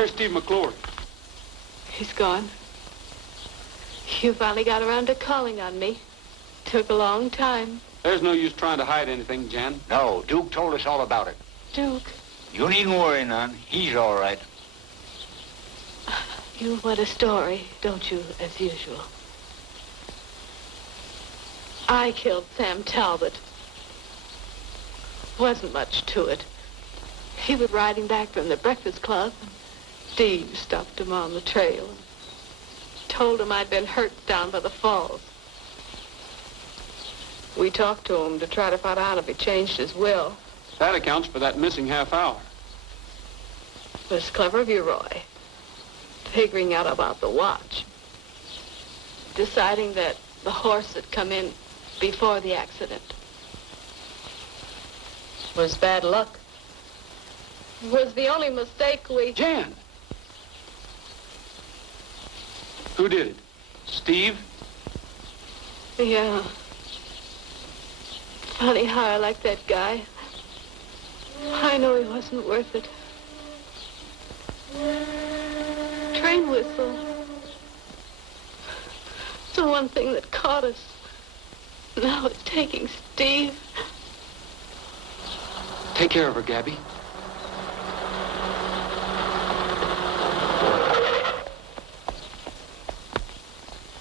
Where's Steve McClory? He's gone. You finally got around to calling on me. Took a long time. There's no use trying to hide anything, Jan. No, Duke told us all about it. Duke. You needn't worry none. He's all right. You want a story, don't you, as usual? I killed Sam Talbot. Wasn't much to it. He was riding back from the Breakfast Club. Steve stopped him on the trail and told him I'd been hurt down by the falls. We talked to him to try to find out if he changed his will. That accounts for that missing half hour. It was clever of you, Roy. Figuring out about the watch. Deciding that the horse had come in before the accident. Was bad luck. It was the only mistake we... Jan! Who did it? Steve? Yeah. Funny how I like that guy. I know he wasn't worth it. Train whistle. It's the one thing that caught us. Now it's taking Steve. Take care of her, Gabby.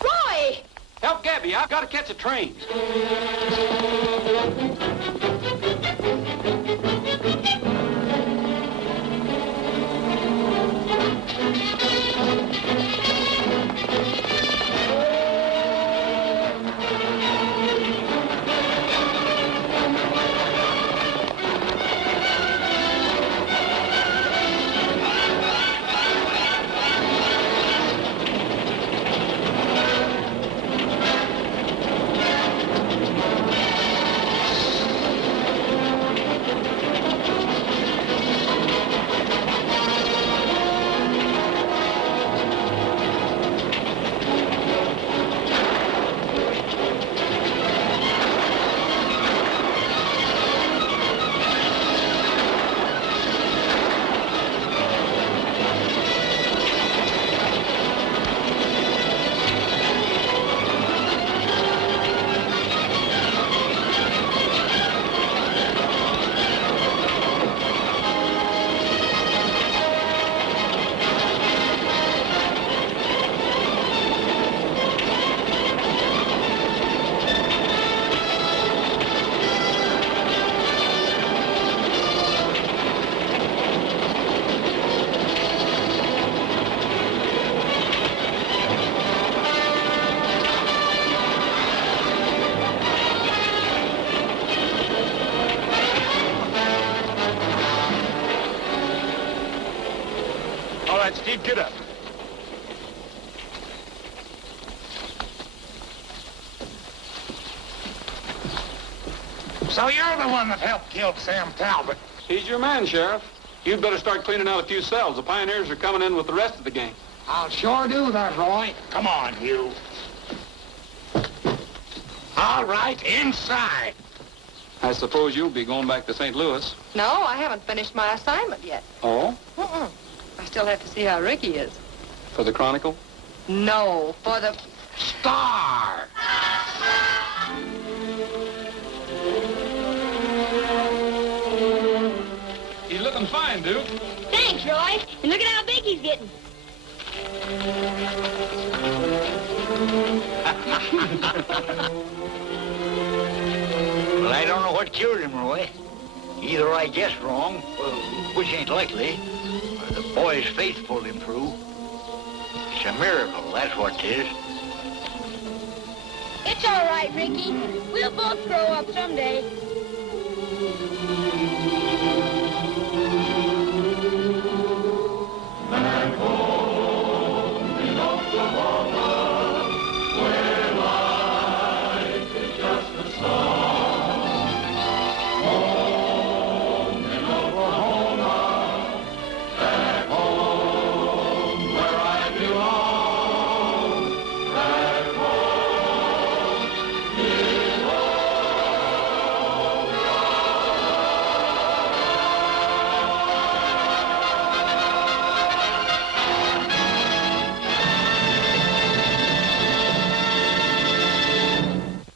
Roy! Help Gabby. I've got to catch a train. Steve, get up. So you're the one that helped kill Sam Talbot? He's your man, Sheriff. You'd better start cleaning out a few cells. The pioneers are coming in with the rest of the gang. I'll sure do that, Roy. Come on, you. All right, inside. I suppose you'll be going back to St. Louis. No, I haven't finished my assignment yet. Oh? I still have to see how Ricky is. For the Chronicle? No, for the Star. He's looking fine, Duke. Thanks, Roy. And look at how big he's getting. Well, I don't know what killed him, Roy. Either I guessed wrong, which ain't likely, or the boy's faith pulled him through. It's a miracle, that's what it is. It's all right, Ricky. We'll both grow up someday.